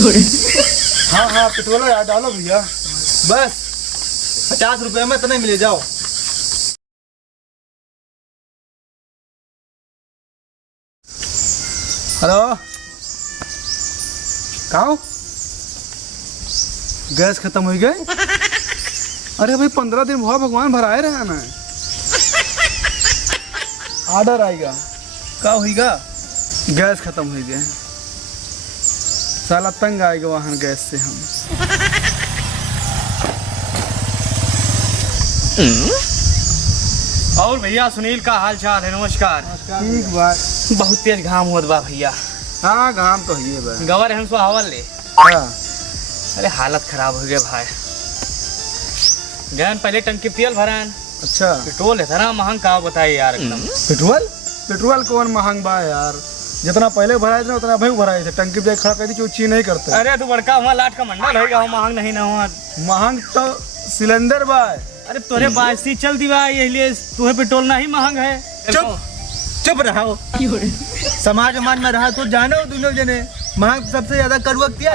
हाँ हाँ पेट्रोल यार डालो भैया। बस 50 रुपए में तो नहीं मिले, जाओ। हेलो कहाँ गैस खत्म हो गए? अरे भाई 15 दिन हुआ, भगवान भराए रहा ना। ऑर्डर आएगा। का होगा? गैस खत्म हो गए, साला तंग आएगा वाहन गैस से हम। और भैया सुनील का हाल चाल है? नमस्कार। ठीक बात। बहुत तेज घाम होत बा भैया। हाँ घाम तो है बा। गवर हम सो हवा ले। हाँ। अरे हालत खराब हो गए भाई। गैन पहले टंकी तेल भरान। अच्छा पेट्रोल है ना महंग, का बताइए यार एकदम। पेट्रोल कौन महंग बा यार? जितना पहले भराए थे उतना भाई भराए थे। टंकी पे खड़ा कर दी, चोची नहीं करते। अरे तू बड़का हुआ लाट का मंडल है, महंग नहीं ना हुआ। महंग तो सिलेंडर बा। अरे तोरे बासी चल दी बा, इसलिए तुहे पेट्रोल ना ही महंग है। चुप रहो। समाज में रहा तो जानो दोनों जने महंग सबसे ज्यादा करुआ क्या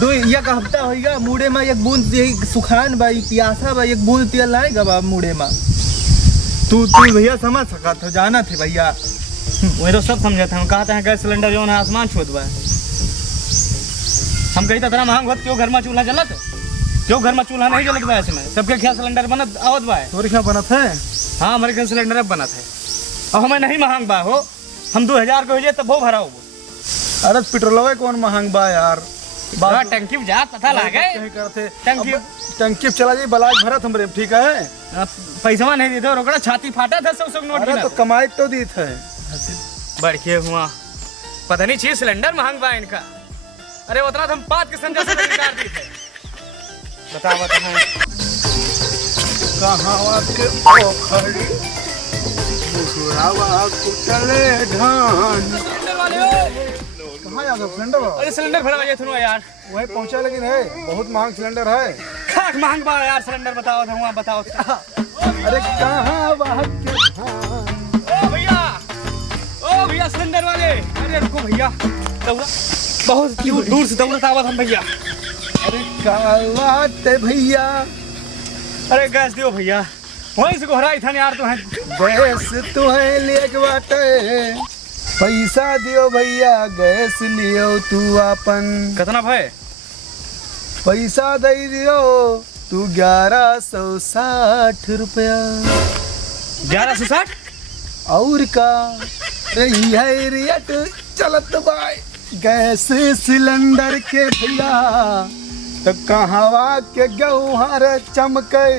दो एक हफ्ता होगा मुड़े में एक बूंद सुखान भाई प्यासा भाई एक बूंद तेल लाएगा बा मुड़े में। तू भैया समझ सका था, जाना थे भैया। वही तो सब समझते हैं। कहते हैं गैस सिलेंडर जो है आसमान छूत बा। हम कही तरह महंग होत, क्यों घर में चूल्हा जलत? क्यों घर में चूल्हा नहीं जलत बा? इसमें सबके क्या सिलेंडर बनत आवत बा? तोरे क्या बनत है? हाँ हमारे घर सिलेंडर अब बनत है और हमें नहीं महंग बा हो। हम 2000 के हो जाए तब वो भरा हो। अरे पेट्रोल कौन महंग बा यार? बात टंकी में जा पता लागे करते टंकी चला जाए बलाज भरत हमरे, ठीक है? पैसा नहीं देते, रोकड़ा छाती फाटा था सब नोट। अरे तो कमाई तो दी थे। बढ़िया हुआ, पता नहीं चीज सिलेंडर महंग बा इनका। अरे उतना तो हम 5 के संजय से निकाल दी थे। बताओ कहाँ के पोखरी मुसुरावा कुचले धान। कहाँ यार सिलेंडर? अरे सिलेंडर भरा जाए थोड़ा यार। वही पहुँचा, लेकिन है बहुत महंग सिलेंडर है। खाक महंग बा यार सिलेंडर। बताओ था वहाँ बताओ। अरे कहाँ वहाँ के धान? ओ भैया सिलेंडर वाले। अरे रुको भैया, दौड़ा बहुत दूर से दौड़ता आवत हम भैया। अरे क्या बात है भैया? अरे गैस दियो भैया, वहीं से गोहराई था यार। तो है गैस तो है लेके बाटे, पैसा दियो भैया गैस लियो तू अपन। कितना भाई? पैसा दे दियो तू 1160 रुपया। 1160? और का रही है रेट चलत बाय गैस सिलेंडर के भैया। तो कहवा के गौहर चमके,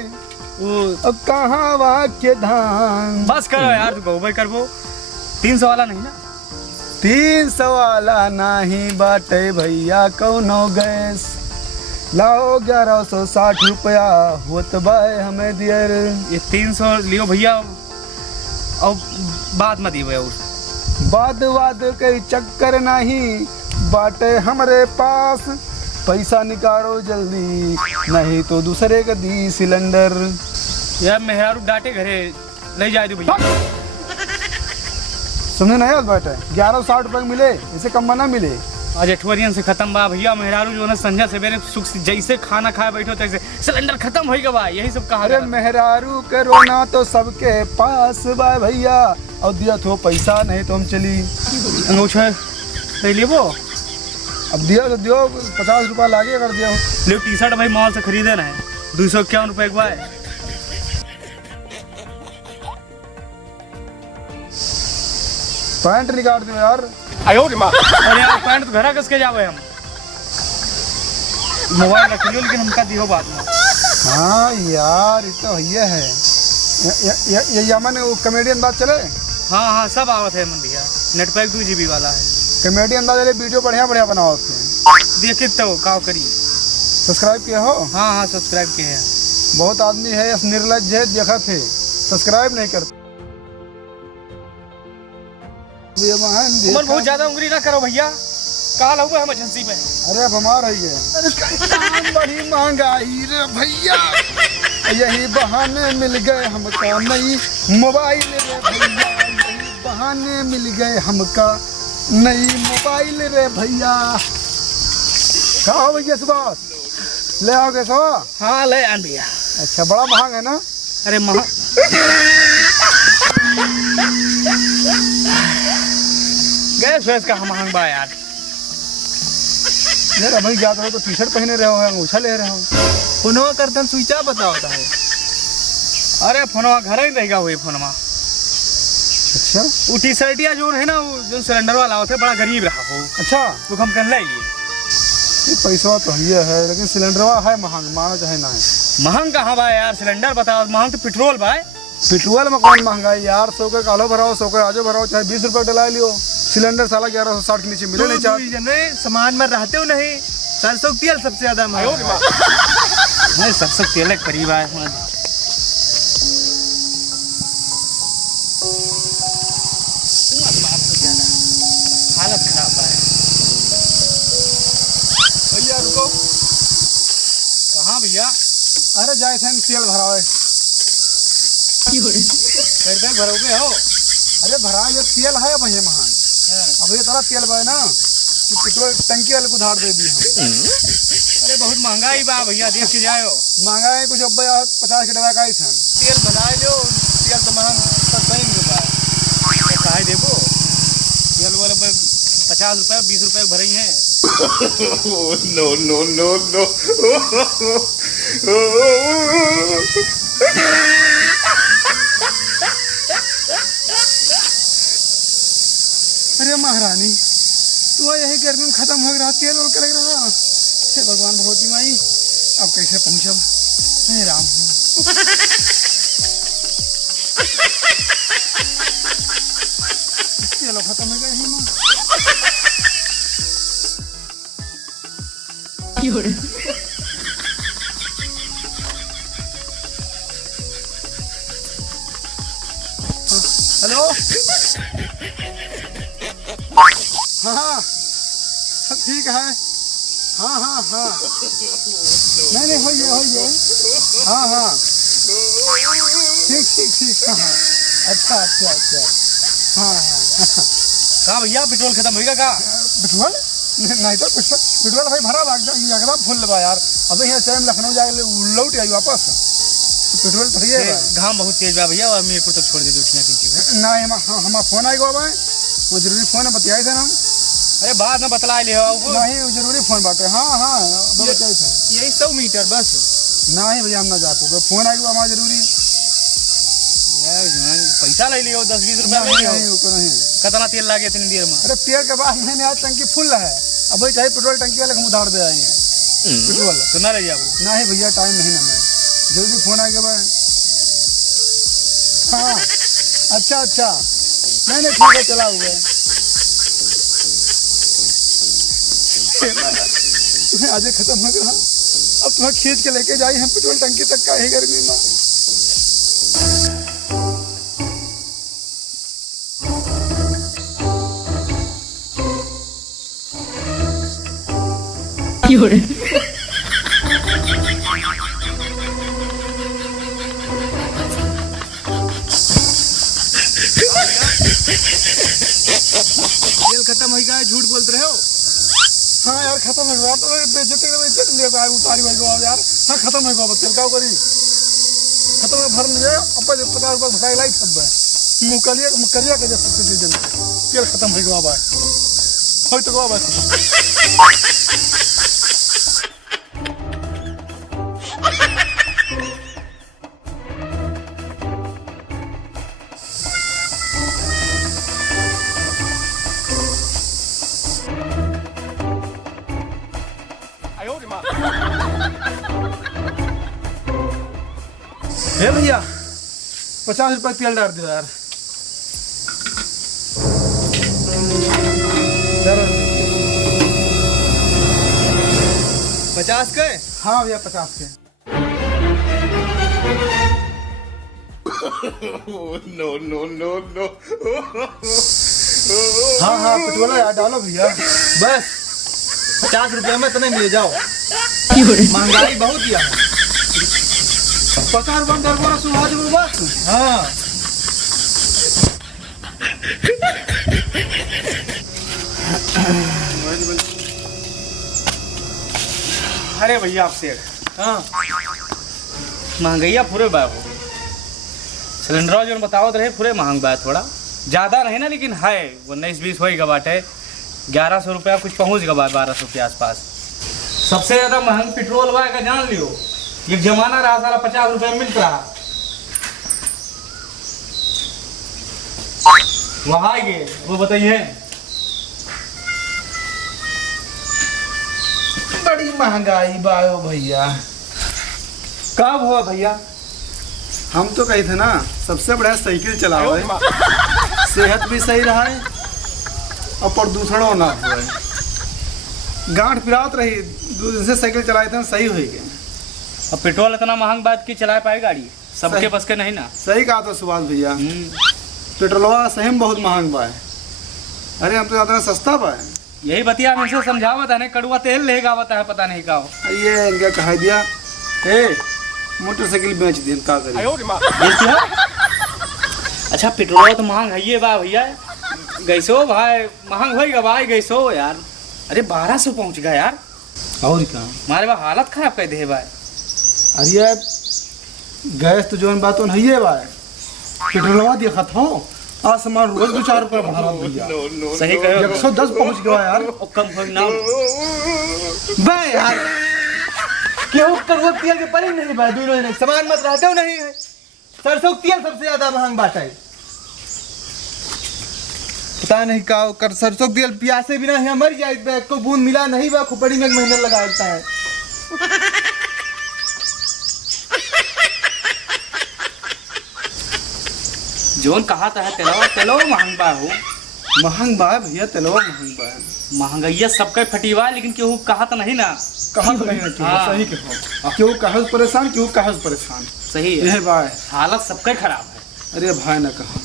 कहवा के धान। बस करो यार, तू गौबे करबो। 300 वाला नहीं ना? 300 वाला नहीं बाटे भैया कौनो गैस। लाओ 1160 रुपया होत बाय हमें दियर। ये 300 लियो भैया और बाद में दिए। और बाद के चक्कर नहीं बाटे हमारे पास। पैसा निकालो जल्दी, नहीं तो दूसरे का दी सिलेंडर। यार मेहरारू डांटे घरे ले जाए दो भैया। समझे नहीं यार बाटे 1160 रुपये मिले, इसे कम ना मिले। आज अठवरियन से खत्म बा भैया। मेहरारू जो है संध्या से मेरे सुख से जैसे खाना खाए बैठो तैसे सिलेंडर खत्म हो गया बा, यही सब कहा। अरे मेहरारू के रोना तो सबके पास बा भैया। और दिया तो पैसा, नहीं तो हम चली अंगूठा ले लियो। अब दिया तो दियो, 50 रुपया लागे कर दिया। लियो टी-शर्ट भाई मॉल से खरीदे ना है 251 रुपए का है। पैंट निकाल दो यार। अरे यार पैंट तो घर कस के जावे हम। मोबाइल रख लियो लेकिन हमका दियो बाद में। हाँ यार ये तो ये है। ये यमन वो कॉमेडी अंदाज चले। हाँ हाँ सब आवत है मन भैया। नेट पैक 2 GB वाला है। कॉमेडी अंदाज वाले वीडियो बढ़िया बढ़िया बनाओ उसके। देखे तो का करी। सब्सक्राइब किए हो? हाँ हाँ सब्सक्राइब किए हैं। बहुत आदमी है निर्लज है, देखा थे सब्सक्राइब नहीं करते। उमर बहुत ज्यादा उंगली ना करो भैया, काल हुआ हम एजेंसी में। अरे अब हमारा ही है। अरे बड़ी महंगाई रे भैया, यही बहाने मिल गए हमका नई मोबाइल रे भैया। यही बहाने मिल गए हमका नई मोबाइल रे भैया। कहा हो भैया सुभाष, ले आओगे सो? हाँ ले आन भैया। अच्छा, बड़ा महंगा है ना? अरे महा गैस वैस का महंग बा यार। यार अभी जाते हो तो टी शर्ट पहने रहे हो, अंगूछा ले रहे हो। फोनवा करतन स्विच ऑफ बतावता है। अरे फोनवा घर ही रहेगा वही फोनवा। अच्छा वो टी शर्टिया जो है ना, वो जो सिलेंडर वाला होता है, बड़ा गरीब रहा हो, अच्छा, वो हम कर लिए। ये पैसा तो ये है, लेकिन सिलेंडरवा है महंग, मानो चाहे ना है। महंग कहाँ बा यार, सिलेंडर बताओ, महंग तो पेट्रोल बा। पेट्रोल में कौन महंगा है यार? 100 के कालो भराओ, 100 के आजो भराओ, चाहे 20 रुपये डला लियो। सिलेंडर साला 1160 के नीचे मिले नहीं चाहते। जने सामान में रहते हो नहीं, सरसों तेल सबसे ज्यादा महंगा। सबसे तेल करीब आए। हालत खराब है भैया रुको। कहाँ भैया? अरे जाए थे तेल भरावे। पैर भरोगे हो? अरे भरा ये तेल है भैया महान। अब ये तरह तेल भाई ना कि पेट्रोल टंकी वाले को उधार दे दी हम। अरे बहुत महंगाई बा भैया, देख के जाओ। महंगा है कुछ, अब 50 के डब्बा का ही था। तेल भरा लो, तेल तो महंग सही कहा देबो। तेल वाले 50 रुपये 20 रुपये भरे ही हैं। no, no, no, no. अरे महारानी, तू यही गर्मी में खत्म हो रहा, तेल और कर रहा। हे भगवान भगवती माई, अब कैसे पहुंचब? हे राम, तेल खत्म हो गए माँ। हेलो, हाँ सब ठीक है। हाँ हाँ हाँ, नहीं हो ये। हाँ हाँ ठीक ठीक ठीक। हाँ हाँ, अच्छा अच्छा अच्छा। हाँ हाँ कहा भैया पेट्रोल खत्म होगा का? पेट्रोल नहीं तो पेट्रोल भाई भरा एकदम फुल लगा यार। अबे यहाँ से लखनऊ जाके लौट आई वापस, पेट्रोल भरिए। घाम बहुत तेज बा भैया, और मेरे को तो छोड़ दे दूठिया खींची है। नहीं हमारा फोन आएगा भाई, वो जरूरी फोन है, बतियाए थे ना। अरे बाद में बतला ले हो। नहीं वो जरूरी फोन बात है। हाँ हाँ बतियाए थे। यही 100 मीटर बस। नहीं भैया हम ना जा पाओगे, फोन आएगा हमारा जरूरी। यार पैसा ले लियो, 10-20 रुपया ले लियो। नहीं कितना तेल लागे इतनी देर में? अरे तेल के बाद मैंने आज टंकी फुल है, अब भाई चाहे पेट्रोल टंकी वाले हम उधार दे आएंगे पेट्रोल। तो ना रही जाबू? नहीं भैया टाइम नहीं ना, मैं जल्दी फोन आ गया भाई। हाँ अच्छा अच्छा, नहीं ठीक है, चला हुआ है। आज खत्म हो गया, अब तुम्हें खींच के लेके जाई हम पेट्रोल टंकी तक का ही गर्मी में। तेल खत्म हो गया, झूठ बोलते रहे हो। हाँ यार खत्म हो गया, तो उतारी भाई को यार। हाँ खत्म हो गया, तेल का करी खत्म है, भर जाए अब 50 रुपये भटाई लाई सब मुकलिया के जैसे तेल खत्म हो गया भाई, हो तो गया भाई। हे भैया 50 रुपये तेल डाल दो यार। जरा 50 के? हाँ भैया 50 के। no, no, no, no. हाँ हाँ पेट्रोल यार डालो भैया। बस 50 रुपया में तो नहीं ले जाओ, महंगाई बहुत दिया है। 50 रुपये में डरबो सुहा जब बस। हाँ अरे भैया आपसे हाँ महंगाइया पूरे बा हो सिलेंडर जो बताओ रहे पूरे महंग बा थोड़ा ज़्यादा रहे ना लेकिन है 19-20 हो गया बाटे 1100 रुपया कुछ पहुँच गया 1200 के आसपास। सबसे ज़्यादा महंग पेट्रोल बा का जान लियो एक जमाना रहा सारा 50 रुपया मिल रहा वहाँ गए वो बताइए। बड़ी महंगाई बायो भैया। कब हुआ भैया? हम तो कही थे ना सबसे बढ़िया साइकिल चलाओ है, सेहत भी सही रहा है और प्रदूषणों ना हुआ है। गांठ पिरात रही 2 दिन से साइकिल चलाए थे सही हो गए। अब पेट्रोल इतना महंग बात की चला पाए गाड़ी सबके सही। बस के नहीं ना। सही कहा तो सुभाष भैया, पेट्रोलवा सही में बहुत महंग बा है। अरे हम तो ज़्यादा सस्ता बा है। यही बतिया हमसे समझावत है कड़ुआ तेल ले गावता है पता नहीं का ये इनका कहा दिया ए मोटरसाइकिल बेच दिन का करी। अच्छा पेट्रोल तो महंग है ये बा भैया गैसो भाई महंग होगा भाई गैसो यार। अरे 1200 पहुंच गया यार। और क्या हमारे बा हालत खराब कर दे भाई। अरे गैस तो जो बात नहीं है भाई, पेट्रोलवा देखा था आसमान रोज 2-4 रुपये भाड़ा भैया। सही कहो 110 पहुंच गया यार। और कम हो ना बे यार क्यों करुआ तेल के परे नहीं बा दोनों ने सामान मत रहते हो नहीं है। सरसों तेल सबसे ज्यादा महंग बात है। पता नहीं का कर सरसों तेल प्यासे बिना यहाँ मर जाए बे को बूंद मिला नहीं बा खोपड़ी में 1 महीना लगा देता है। जोन कहा था तेलो महंग बा हो। महंग बा है भैया, तेलवा महंग बा है। महंगाइया सबके फटीवा लेकिन केहू कहा तो नहीं ना। कहा तो नहीं ना क्यों हाँ। सही कहो क्यों कहा परेशान क्यों कहा परेशान सही है यह बा है। हालत सबके खराब है। अरे भाई ना कहा